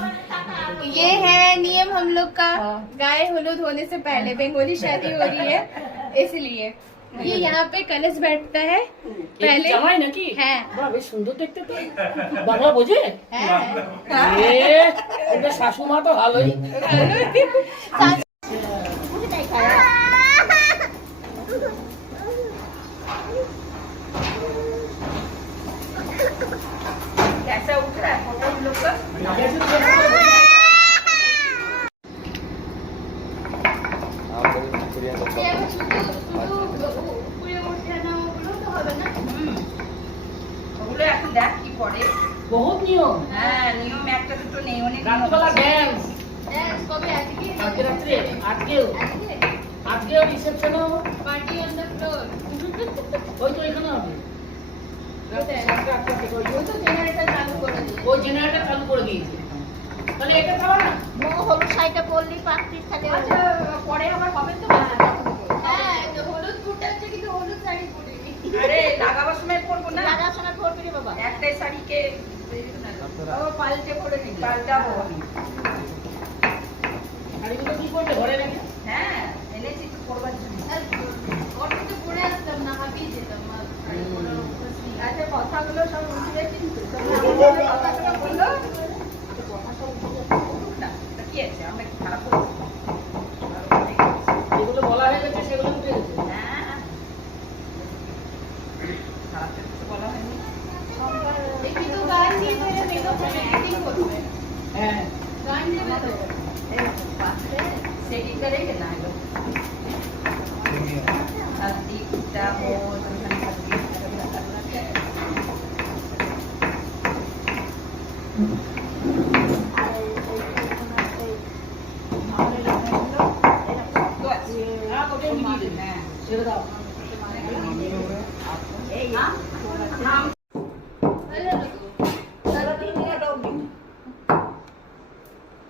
ये है नियम हम लोग का, गाय हलूद होने से पहले बंगाली शादी हो रही है इसलिए ये यहाँ पे कलश बैठता है पहले জামাই নাকি হ্যাঁ বাহ বেশ সুন্দর দেখতে তো বাংলা বোঝে হ্যাঁ ওটা শাশু মা তো ভালোই कैसा उठ रहा है फोटो हम लोग का বহুত নিয়ম হ্যাঁ নিয়ম একটা দুটো নেই অনেক রাতবেলা ড্যান্স কবে আজকে আজকে রাত্রে আজকেও রিসেপশনও পার্টি অন দ্য ফ্লোর ওই তো এখানে হবে জেনারেটর চালু করে দিই ওই জেনারেটর চালু করে দিয়েছে তাহলে এটা খাওয়া না হলুদ শাড়িটা পরলি পাত্রির সাথে আচ্ছা পরে আবার হবে তো হ্যাঁ তো হলুদ ফুটাচ্ছে কিন্তু হলুদ শাড়ি পরিনি আরে লাগাবার সময় পরবো না লাগাবার সময় পরবি রে বাবা একটাই শাড়িকে ও পাল্টে পরে নি পাল্টাবো শাড়িগুলো কি করবে ঘরে রেখে হ্যাঁ এনেছি তো পরবার জন্য ওটা তো পরে আসতাম না হাবিয়ে যেতাম আচ্ছা কথাগুলো সব উঠবে কিন্তু কথাগুলো বললো কি আছে আমরা কি খারাপ করবো যেগুলো বলা হয়ে গেছে সেগুলো উঠে গেছে হ্যাঁ খারাপ কিছু বলা হয়নি দেখি তো গান দিয়ে মেরে মেকআপ এডিটিং করবে হ্যাঁ গান দিয়ে মেরে পাশে সেটিং করেंगे ना लोग हल्दी कुटा हो ছেড়ে দাও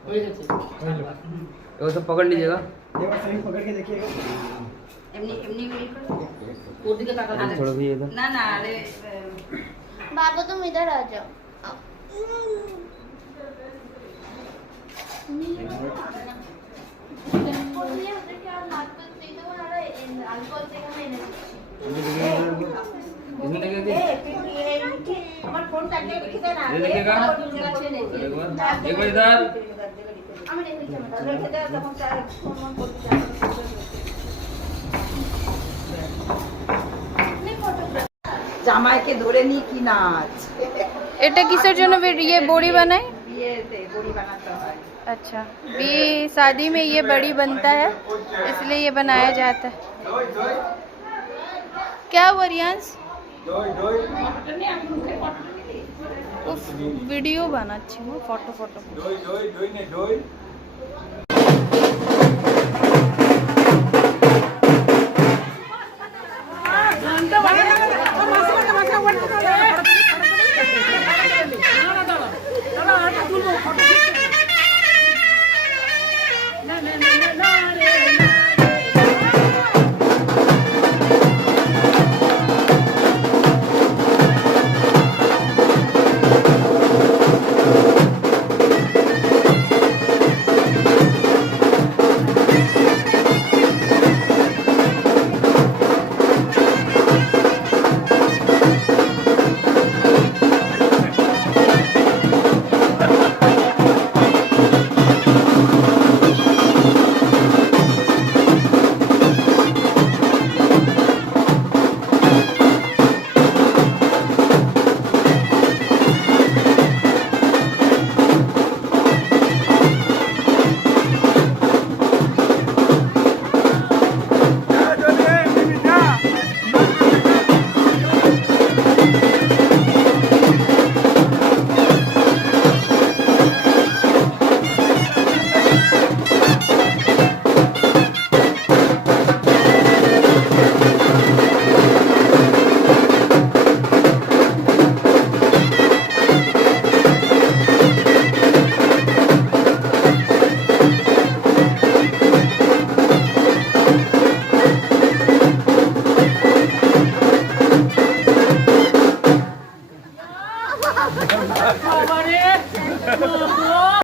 হয়ে গেছে वो सब पकड़ लीजिएगा पकड़ के देखिएगा एमनी एमनी ওর দিকে তাকাতে थोड़ा भी इधर ना ना अरे बाबा तुम इधर आ जाओ इसमें देखिए আমার ফোনটা কে রেখে না ये देखिएगा एक बार इधर আমি রেখে দাও তখন তার ফোন ফোন করতে যাবে জামাইকে ধরে নি কি নাচ এটা কিসের জন্য ये बड़ी बनाए বিয়েতে বড়ি বানাতে হয় अच्छा भी शादी में ये बड़ी बनता है इसलिए ये बनाया जाता है क्या हुआ रियांश उफ वीडियो बनाচ্ছি हूँ फोटो फोटो বাবারে